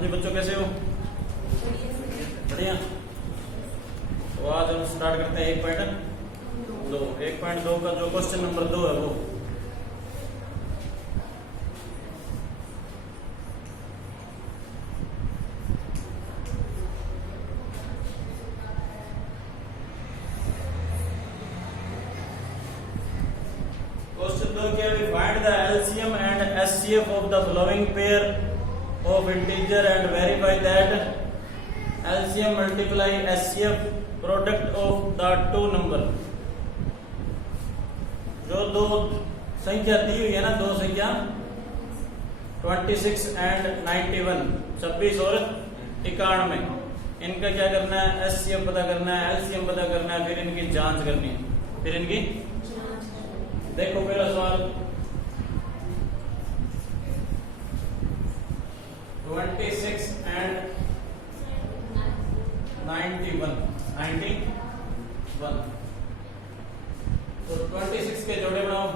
हाँ जी बच्चों, कैसे हो? बढ़िया। तो आज हम स्टार्ट करते हैं 1.2। 1.2 का जो क्वेश्चन नंबर 2 है वो क्वेश्चन 2 क्या है? Find the LCM and HCF of the following pair of integer and verify that LCM multiply HCF product of the two number। जो दो संख्या दी हुई है ना, दो संख्या 26 एंड 91, 26 और 91, इनका क्या करना है? HCF पता करना है, LCM पता करना है, फिर इनकी जांच करनी है। फिर इनकी देखो पहला सवाल 26 and 91। तो 26 के जोड़े बनाओ,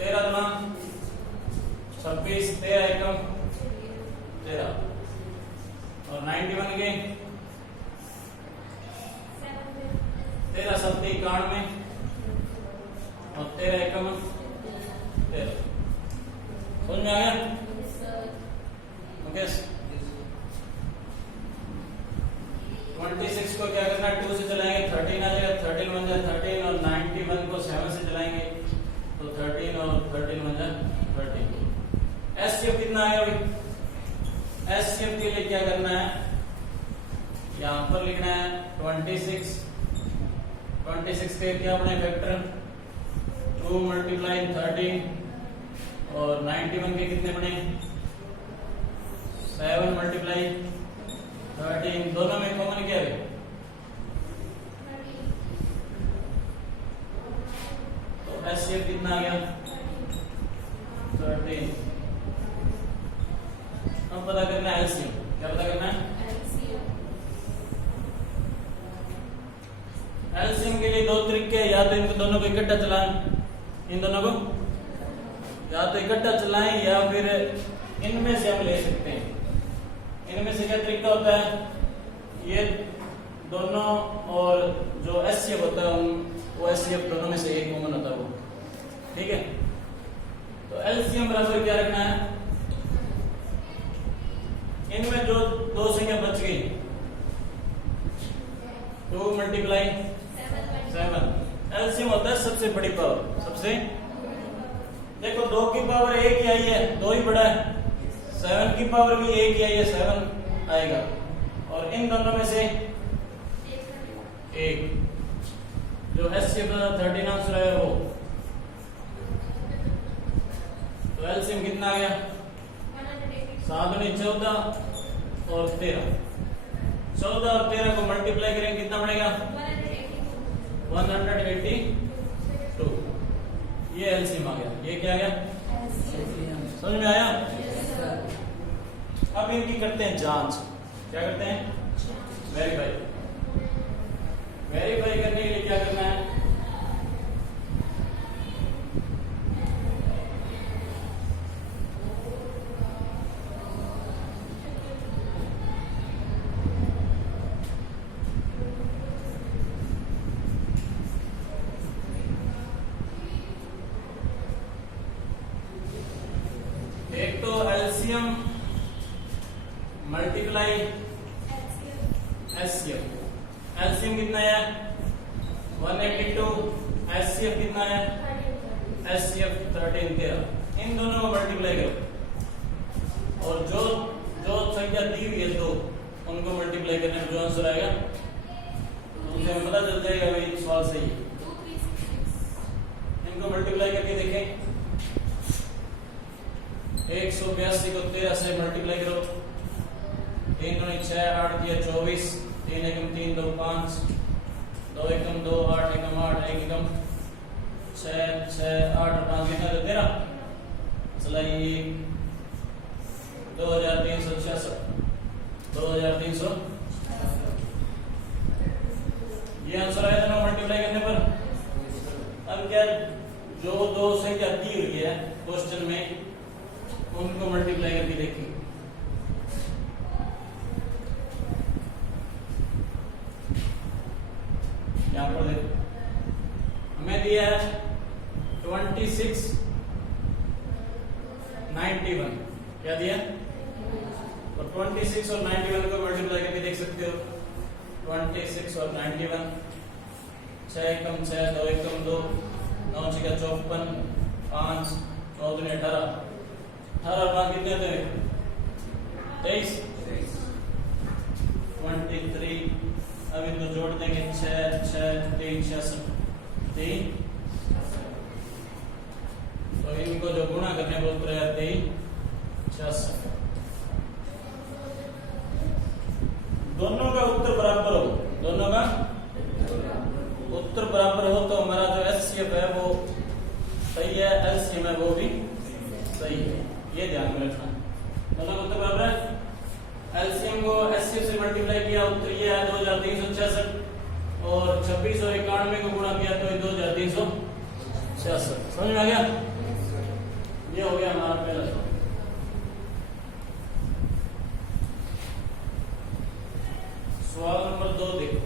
13 गुना 26, 13 एकम 13, और 91 के 13 सत्ती 91 और 13 एकम 13। समझ में आ गया? ओके। 26 को क्या करना है? 2 से चलाएंगे, 13 आ जाएगा, 13 बन जाए 13, और 91 को 7 से चलाएंगे तो 13 और 13 बन जाए 13। एचसीएफ कितना आएगा भाई? एचसीएफ के लिए क्या करना है? यहां पर लिखना है 26 के क्या बने फैक्टर? 2 मल्टीप्लाई 13, और 91 के कितने बने? 7 मल्टीप्लाई 13। दोनों में कॉमन क्या है? तो एचसीएफ कितना आ गया? 13। अब पता करना है एलसीएम। क्या पता करना है? एलसीएम के लिए दो तरीके हैं, या तो इनको दोनों को इकट्ठा चलाएं, इन दोनों को या तो इकट्ठा चलाएं, या फिर इनमें से हम ले सकते हैं। इनमें से क्या तरीका होता है? ये दोनों और जो एचसीएफ होता है वो एचसीएफ दोनों में से एक कॉमन होता है वो, ठीक है। तो एलसीएम बराबर क्या रखना है? इनमें जो दो संख्या बच गई 2 मल्टीप्लाई 7। एलसीएम होता है सबसे बड़ी पावर। सबसे देखो 2 की पावर 1 ही आई है, 2 ही बड़ा है। 7 की पावर भी 1 ही आई है, 7 आएगा। और इन दोनों में से एक जो एचसीएफ 13 आंसर है वो। तो एलसीएम कितना आ गया? 7 दूनी 14 और 13। 14 और 13 को मल्टीप्लाई करेंगे कितना बनेगा? 182। ये एलसीएम आ गया। ये क्या आ गया? समझ में आया? अब इनकी करते हैं जांच। क्या करते हैं? वेरीफाई। वेरीफाई करने के लिए क्या करना है? एक तो एलसीएम मल्टीप्लाई एचसीएफ। एलसीएम कितना है? 182। एचसीएफ कितना है? एचसीएफ 13। इन दोनों को मल्टीप्लाई करो, और जो जो संख्या दी हुई है दो, उनको मल्टीप्लाई करने में जो आंसर आएगा उनसे हमें पता चल जाएगा भाई सवाल सही है। इनको मल्टीप्लाई करके देखें। 182 को 13 से मल्टीप्लाई करो। 3 दूनी 6, 8 दिया 24, 3 एकम 3, 2 5, 2 एकम 2, 8 एकम 8, 1 एकम 6, 6 8 और 5 कितना? 13। चलाइए 2366, 2300। ये आंसर आया था ना मल्टीप्लाई करने पर। अब क्या, जो दो संख्या दी हुई है क्वेश्चन में उनको मल्टीप्लाई करके देखेंगे। यहां पर देखो हमें दिया है 26 91, क्या दिया? और 26 और 91 को मल्टीप्लाई करके देख सकते हो। 26 और 91, 6 एकम 6, 2 एकम 2, 9 6 54, 5 9 2 18, 18 और 5 कितने होते हैं? 23। 23 अब इनको जोड़ देंगे, 6 6 3 66 3, तो इनको जो गुणा करने बोलते हैं 23 66। दोनों का उत्तर बराबर हो, दोनों का उत्तर बराबर हो तो हमारा जो एचसीएफ है वो सही है, एलसीएम है वो भी सही है, ये ध्यान में रखना। दोनों का उत्तर बराबर है, एलसीएम को एचसीएफ से मल्टीप्लाई किया, उत्तर ये है 2366, और 26 और 91 को गुणा किया तो 2366। समझ में आ गया? ये हो गया हमारा पहला सवाल। सवाल नंबर 2 देखो।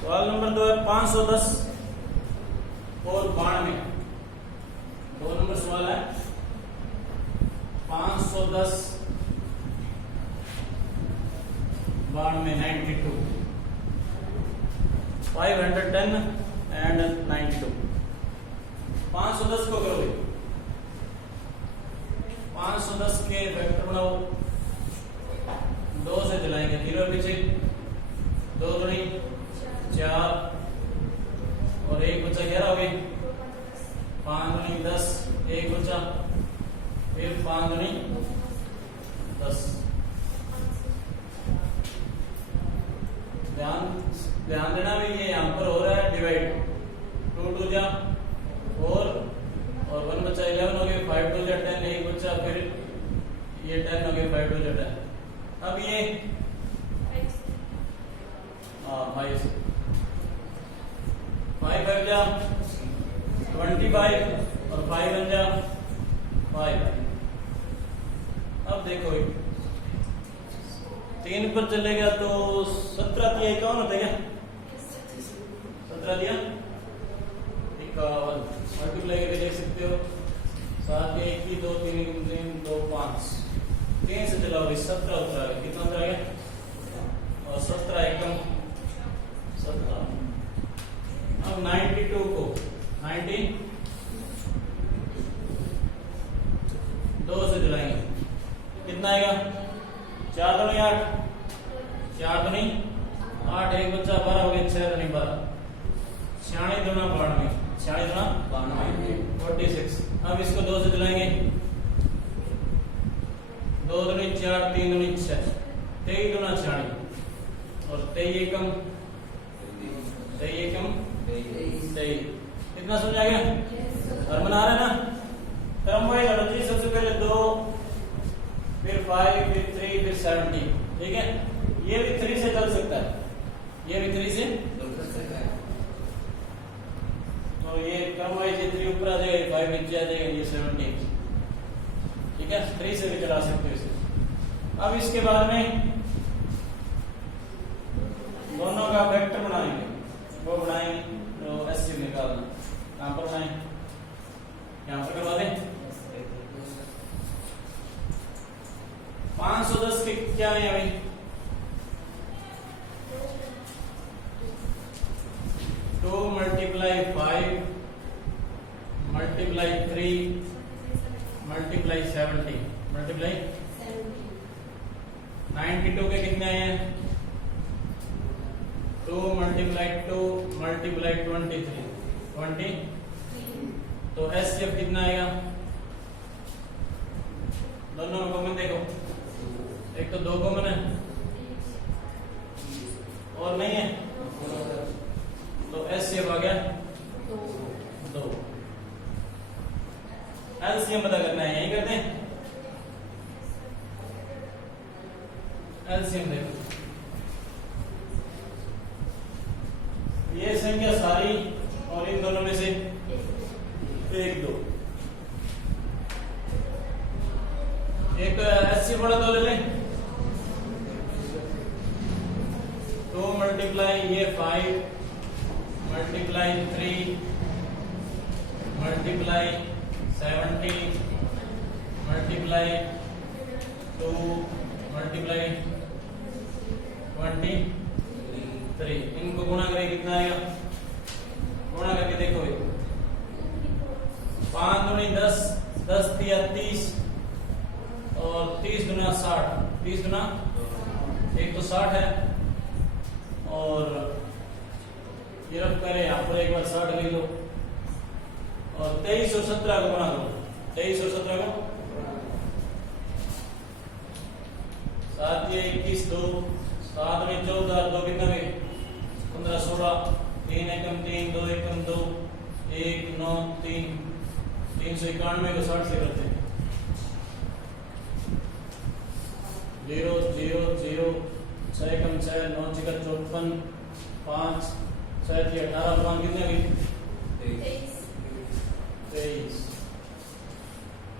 सवाल नंबर 2 है 510 और 92। 2 नंबर सवाल है 510 92 92, 510 एंड 92। 510 को करोगे, 510 के वेक्टर बनाओ, 2 से चलाएंगे, 0 पीछे 2 दूनी 4 और 1 बचा 11 हो गई, 5 दूनी 10, 1 बचा, फिर 5 दूनी 10। ध्यान देना भी, ये यहाँ पर हो रहा है डिवाइड, 2 2 जा 4 और 1 बचा 11 हो गए, 5 2 जा 10, 1 बचा, फिर ये 10 हो गए, 5 2 जा 10। अब ये 5 5 जा 25 और 5 1 जा 5। अब देखो 3 पर चलेगा तो 17 दिया 51 होता है क्या? 17 दिया 51, मल्टीप्लाई करके देख सकते हो, 7 1 की 2 3 3 2 5, 3 से चलाओगे 17 उतरा है, कितना उतरा गया? और 17 एकम 17। अब 92 को 2 से चलाएंगे, कितना आएगा? 4 दूनी 8, 4 दूनी 8, 1 बच्चा 12 हो गए, 6 दूनी 12, 96 दूना 92, 96 दूना 92 46। अब इसको 2 से चलाएंगे, 2 दूनी 4, 3 दूनी 6, 23 दूना 96 और 23 एकम 23। कितना समझ आ गया? और बना रहे ना क्रम वाइज हटो जी, सबसे पहले 2 फिर 5 फिर 3 फिर 17, ठीक है? ये भी 3 से चल सकता है, ये भी 3 से तो ये क्रम वाइज 3 ऊपर आ जाएगा, 5 नीचे आ जाएगा, ये 17, ठीक है? 3 से भी चला सकते हो इसे। अब इसके बाद में दोनों का वेक्टर बनाएंगे, वो बनाएंगे तो एससी निकालना। कहां पर बनाएं? यहां पर करवा दें। 510 के क्या है भाई? 2 multiply 5 multiply 3 multiply 70 multiply 92 के कितने आए हैं? 2 multiply 2 multiply 23 20, तो एससीएफ कितना आएगा? दोनों में कॉमन देखो, एक तो 2 कॉमन है और नहीं है, तो एचसीएफ आ गया 2। एलसीएम पता करना है, यही करते हैं। एलसीएम देखो ये संख्या सारी और इन दोनों में से 1 2 एक एससी बड़ा 2 ले लें। 2 मल्टीप्लाई ये 5 मल्टीप्लाई 3 मल्टीप्लाई 17 मल्टीप्लाई 2 मल्टीप्लाई 23। इनको गुणा करें कितना आएगा? गुणा करके देखो 5 दूनी 10 10 तिया 30 और 30 गुना 60 30 गुना एक तो 60 है और ये रख करें यहाँ पर एक बार 60 लिख लो और 23 और 17 को गुणा करो। 23 और 17 को 7 या 21 2 7 में 14 2 कितना में 15 16 3 एकम 3 2 एकम 2 1 9 3 391 को 60 से करते हैं 0 0 0 6 एकम 6 9 6 54 5 6 3 18 5 कितने गई 23।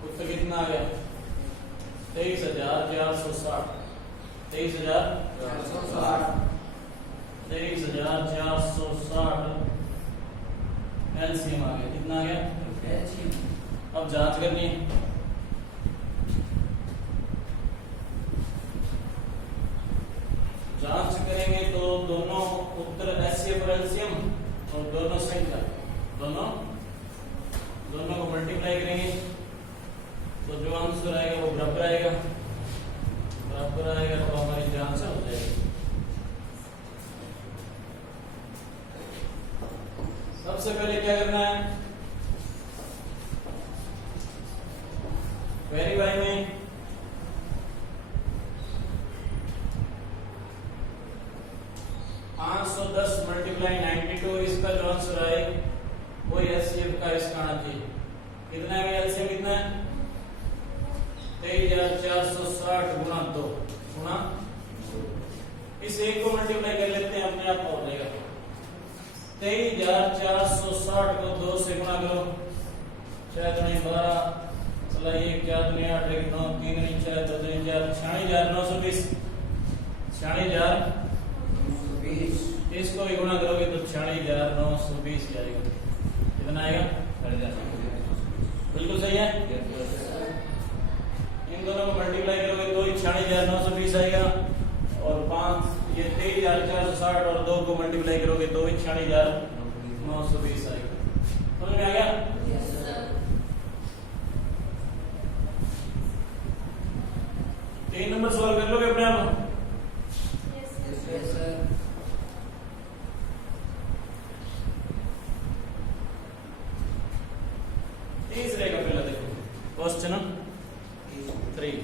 उत्तर कितना आ गया 23,460 23,460 एलसीएम आ गया। कितना आ गया? अब जांच करनी है। जांच करेंगे तो दोनों उत्तर एचसीएफ और एलसीएम और दोनों संख्या दोनों को मल्टीप्लाई करेंगे तो जो आंसर आएगा वो बराबर आएगा तो हमारी जांच हो जाएगी। सबसे पहले क्या करना है? वेरीफाई में 510 मल्टीप्लाई 92 इसका जो आंसर आए वो एचसीएफ का इसका आना चाहिए। कितना है एलसीएम? कितना है 23,460 गुणा 2 गुणा इस एक को मल्टीप्लाई कर लेते हैं अपने आप हो जाएगा। 23,460 को 2 से गुणा करो 6 दूनी 12 चला 1 4 दूनी 8 1 9 3 दूनी 4 2 दूनी 4 46,920 46,920 इसको भी गुणा करोगे तो 46,920 आएगा। कितना आएगा? बिल्कुल सही है। इन दोनों को मल्टीप्लाई करोगे तो 46,920 आएगा और 5 ये 23,460 और 2 को मल्टीप्लाई करोगे तो 46,920 आएगा। समझ में आ गया? तीन नंबर सॉल्व कर लोगे अपने आप? तीसरे का पहला देखो क्वेश्चन 3।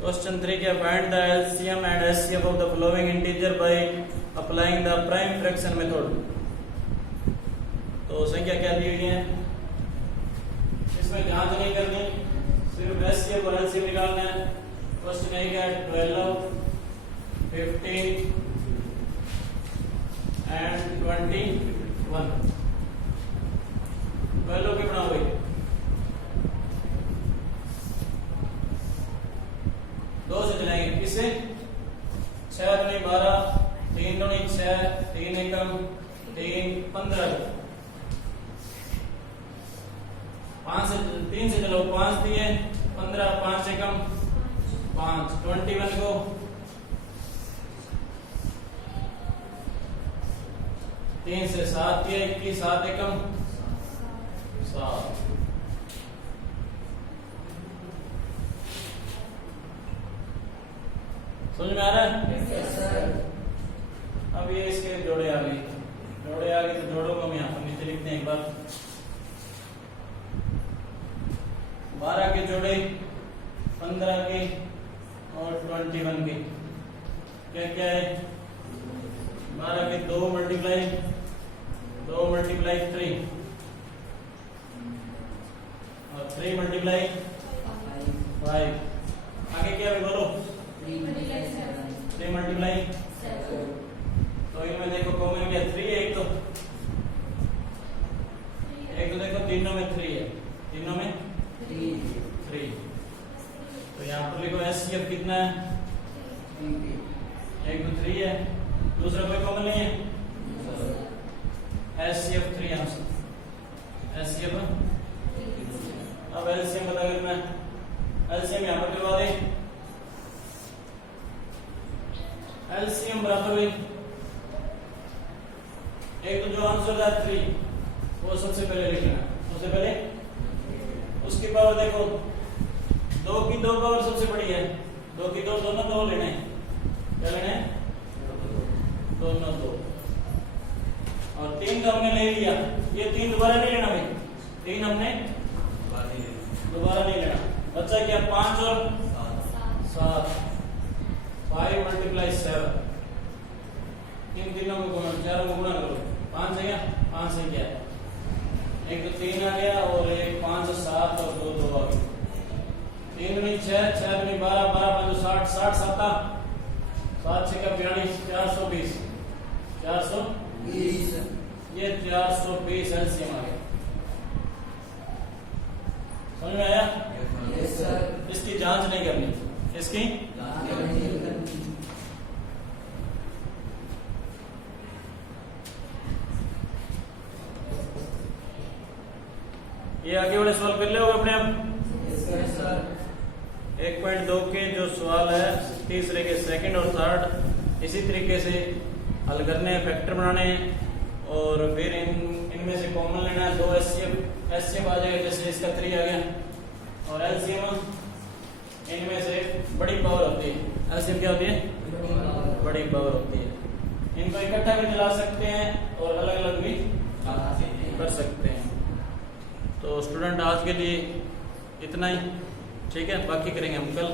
Question 3 क्या? Find the LCM and HCF of the following integer by applying the prime fraction method। तो संख्या क्या दी हुई है? इसमें जांच नहीं करनी, सिर्फ HCF और LCM निकालना है। क्वेश्चन है क्या? 12 15 and 21 12 कितना हुई? 2 से चलाएंगे किससे? 6 दूनी 12 3 दूनी 6 3 एकम 3 15 5 से 3 से चलो 5 दिए 15 5 एकम 5 21 को 3 से 7 दिए 21 7 एकम 7। समझ में आ रहा है? Yes, sir। अब ये इसके जोड़े आ गए तो जोड़ों को हम यहाँ पर नीचे लिखते हैं एक बार। 12 के जोड़े 15 के और 21 के क्या क्या है? 12 के 2 मल्टीप्लाई 3 और 3 मल्टीप्लाई 5। आगे क्या है बोलो? 3 मल्टीप्लाई 7। तो इनमें देखो कॉमन क्या 3 तो यहाँ पर लिखो एचसीएफ कितना है, 1 2 3 है, दूसरा कोई कॉमन नहीं है, एचसीएफ 3 आंसर, एचसीएफ। अब एलसीएम पता करना है, एलसीएम यहाँ पर करवा दें, एलसीएम बराबर हुई, एक तो जो आंसर था 3 वो सबसे पहले लिखना, सबसे पहले उसकी पावर देखो, 2 की 2 पावर सबसे बड़ी है, 2 की 2 दोनों 2 लेने हैं, क्या लेने हैं, दोनों 2, और 3 का हमने ले लिया, ये 3 दोबारा नहीं लेना भाई, 3 हमने दोबारा नहीं लेना, बच्चा क्या 5 और 7, 5 × 7, इन तीनों को चारों को गुणा करो, 5 है क्या, 5 से क्या है, एक तो 3 आ गया और एक 5 7 और 2 2 आ गए, 3 नहीं 6 6 नहीं 12 12 5 60 60 7 7 6 का 42 420 420, ये 420 एलसीएम आ गया, समझ में आया? Yes sir. इसकी जांच नहीं करनी, इसकी ये आगे वाले सवाल कर ले होगा अपने आप। Yes sir. 1.2 के जो सवाल है तीसरे के सेकंड और थर्ड इसी तरीके से हल करने हैं, फैक्टर बनाने हैं और फिर इनमें से कॉमन लेना है, 2 एचसीएफ आ जाएगा, जैसे इसका 3 आ गया, और एलसीएम इनमें से बड़ी पावर होती है, एलसीएम क्या होती है, बड़ी पावर होती है, इनको इकट्ठा भी चला सकते हैं और अलग अलग भी कर सकते हैं। तो स्टूडेंट आज के लिए इतना ही, ठीक है, बाकी करेंगे हम कल।